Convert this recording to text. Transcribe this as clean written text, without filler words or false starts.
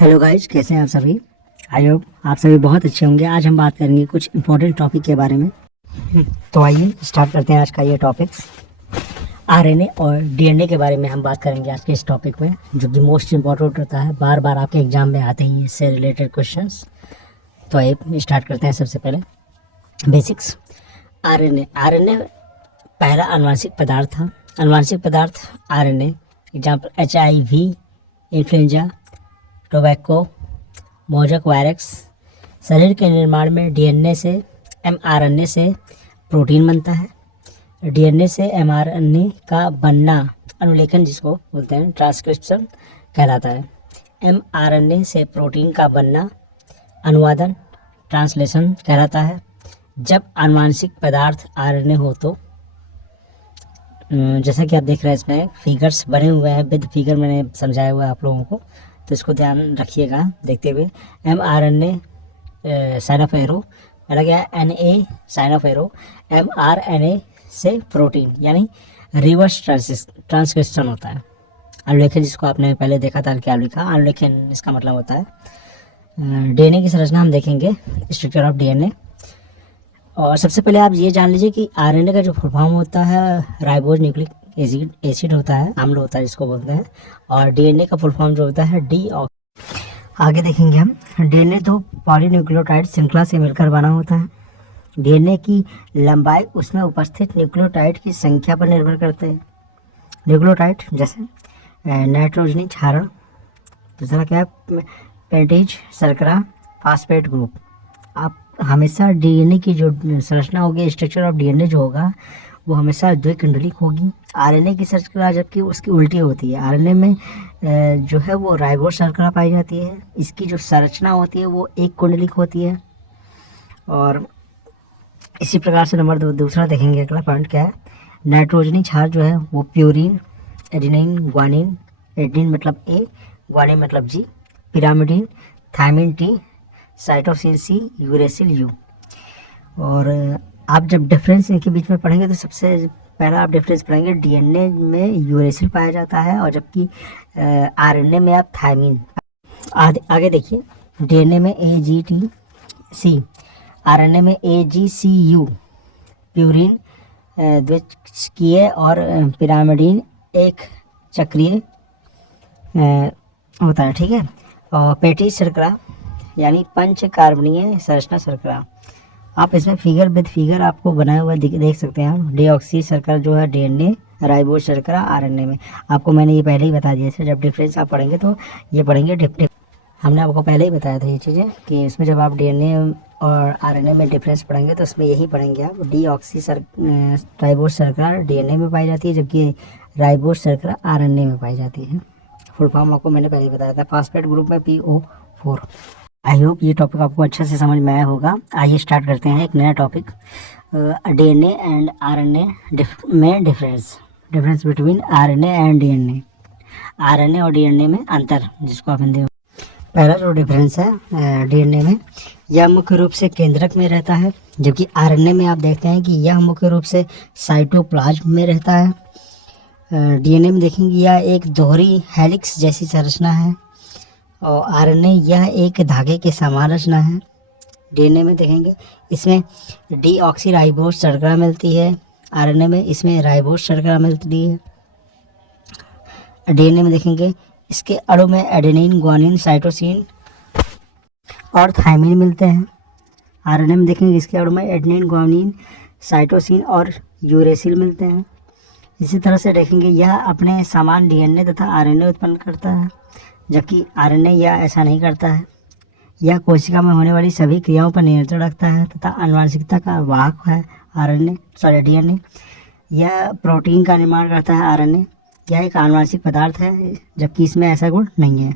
Hello guys, कैसे हैं आप सभी। आई होप आप सभी बहुत अच्छे होंगे। आज हम बात करेंगे कुछ इंपॉर्टेंट टॉपिक के बारे में। तो आइए स्टार्ट करते हैं आज का ये टॉपिक्स। आरएनए और डीएनए के बारे में हम बात करेंगे आज के इस टॉपिक में, जो कि मोस्ट इम्पॉर्टेंट होता है। बार बार आपके एग्जाम में आते ही इससे रिलेटेड क्वेश्चंस। तो आइए स्टार्ट करते हैं। सबसे पहले बेसिक्स। आरएनए पहला अनुवांशिक पदार्थ था। अनुवांशिक पदार्थ RNA, example HIV, influenza, tobacco, mosaic virus. शरीर के निर्माण में डीएनए से mRNA से प्रोटीन बनता है। डीएनए से mRNA का बनना अनुलेखन, जिसको बोलते हैं ट्रांसक्रिप्शन, कहलाता है। mRNA से प्रोटीन का बनना अनुवादन, ट्रांसलेशन कहलाता है। जब आनुवांशिक पदार्थ आरएनए हो तो जैसा कि आप देख रहे हैं, इसमें फिगर्स बने हुए हैं, विद फिगर मैंने समझाया हुआ है आप लोगों को, तो इसको ध्यान रखिएगा देखते हुए। mRNA साइन ऑफ एरो, पहला क्या है Na sign of arrow, mRNA से प्रोटीन, यानी रिवर्स ट्रांसक्रिप्शन होता है। अनुलेखन, जिसको आपने पहले देखा था, क्या लिखा अनुलेखन, इसका मतलब होता है। डीएनए की संरचना हम देखेंगे, स्ट्रक्चर ऑफ डीएनए। और सबसे पहले आप ये जान लीजिए कि आरएनए का जो फुल फॉर्म होता है राइबोज न्यूक्लिक एसिड होता है, अम्ल होता है जिसको बोलते हैं। और डीएनए का फुल फॉर्म जो होता है आगे देखेंगे हम। डीएनए दो पॉलीन्यूक्लियोटाइड श्रृंखला से मिलकर बना होता है। डीएनए की लंबाई उसमें उपस्थित न्यूक्लियोटाइड की संख्या पर निर्भर करते हैं। न्यूक्लियोटाइड जैसे नाइट्रोजनी क्षारण, दूसरा क्या है पेंटेज शर्करा फास्फेट ग्रुप। आप हमेशा डीएनए की जो संरचना होगी, स्ट्रक्चर ऑफ डीएनए जो होगा, वो हमेशा द्विकुंडलिक होगी। आरएनए की शर्करा जबकि उसकी उल्टी होती है। आरएनए में जो है वो राइबोज शर्करा पाई जाती है। इसकी जो संरचना होती है वो एक कुंडलिक होती है। और इसी प्रकार से नंबर दूसरा देखेंगे, अगला पॉइंट क्या है, नाइट्रोजनी क्षार जो है वो प्यूरिन, एडिनिन, ग्वानिन, एडिनिन मतलब A, ग्वानिन मतलब G, pyrimidine, thymine T, cytosine C, uracil U। और आप जब डिफरेंस इनके बीच में पढ़ेंगे तो सबसे पहला आप डिफरेंस पढ़ेंगे, डीएनए में यूरेसिल पाया जाता है, और जबकि आरएनए में आप थायमिन। आगे देखिए, डीएनए में AGTC, आरएनए में AGCU, प्यूरिन द्विचक्रीय और पिरामिडिन एक चक्रीय होता है, ठीक है। और पेटी शर्करा यानी पंच कार्बनीय संरचना शर्करा। आप इसमें फिगर विद फिगर आपको बनाया हुआ देख सकते हैं। डीऑक्सी शर्करा जो है डीएनए, राइबोज शर्करा आरएनए में। आपको मैंने ये पहले ही बता दिया था, जब डिफरेंस आप पढ़ेंगे तो ये पढ़ेंगे। हमने आपको पहले ही बताया था ये चीज़ें कि इसमें जब आप डीएनए और आरएनए में डिफरेंस पढ़ेंगे तो इसमें यही पढ़ेंगे आप। डीऑक्सी राइबोज शर्करा डीएनए में पाई जाती है, जबकि राइबोज शर्करा आरएनए में पाई जाती है। फुल फॉर्म आपको मैंने पहले ही बताया था। फास्फेट ग्रुप में PO4। आई होप ये टॉपिक आपको अच्छे से समझ में आया होगा। आइए स्टार्ट करते हैं एक नया टॉपिक, डीएनए एंड आरएनए में difference between RNA and DNA. RNA और डीएनए में अंतर, जिसको आप हिंदी में, पहला जो डिफरेंस है डीएनए में, यह मुख्य रूप से केंद्रक में रहता है, जबकि आरएनए में आप देखते हैं कि यह मुख्य रूप से साइटोप्लाज्म में रहता है। डीएनए में देखेंगे यह एक दोहरी हेलिक्स जैसी संरचना है, और आरएनए यह एक धागे के समान रचना है। डीएनए में देखेंगे इसमें डीऑक्सीराइबोज शर्करा मिलती है, आरएनए में इसमें राइबोज शर्करा मिलती है। डीएनए में देखेंगे इसके अणु में एडेनिन, ग्वानिन, साइटोसिन और थायमिन मिलते हैं। आरएनए में देखेंगे इसके अणु में एडेनिन, ग्वानिन, साइटोसिन और यूरेसिल मिलते हैं। इसी तरह से देखेंगे यह अपने समान डीएनए तथा आरएनए उत्पन्न करता है, जबकि आरएनए यह ऐसा नहीं करता है। यह कोशिका में होने वाली सभी क्रियाओं पर नियंत्रण रखता है तथा आनुवंशिकता का वाहक है डीएनए। यह प्रोटीन का निर्माण करता है। आरएनए यह एक आनुवंशिक पदार्थ है, जबकि इसमें ऐसा गुण नहीं है।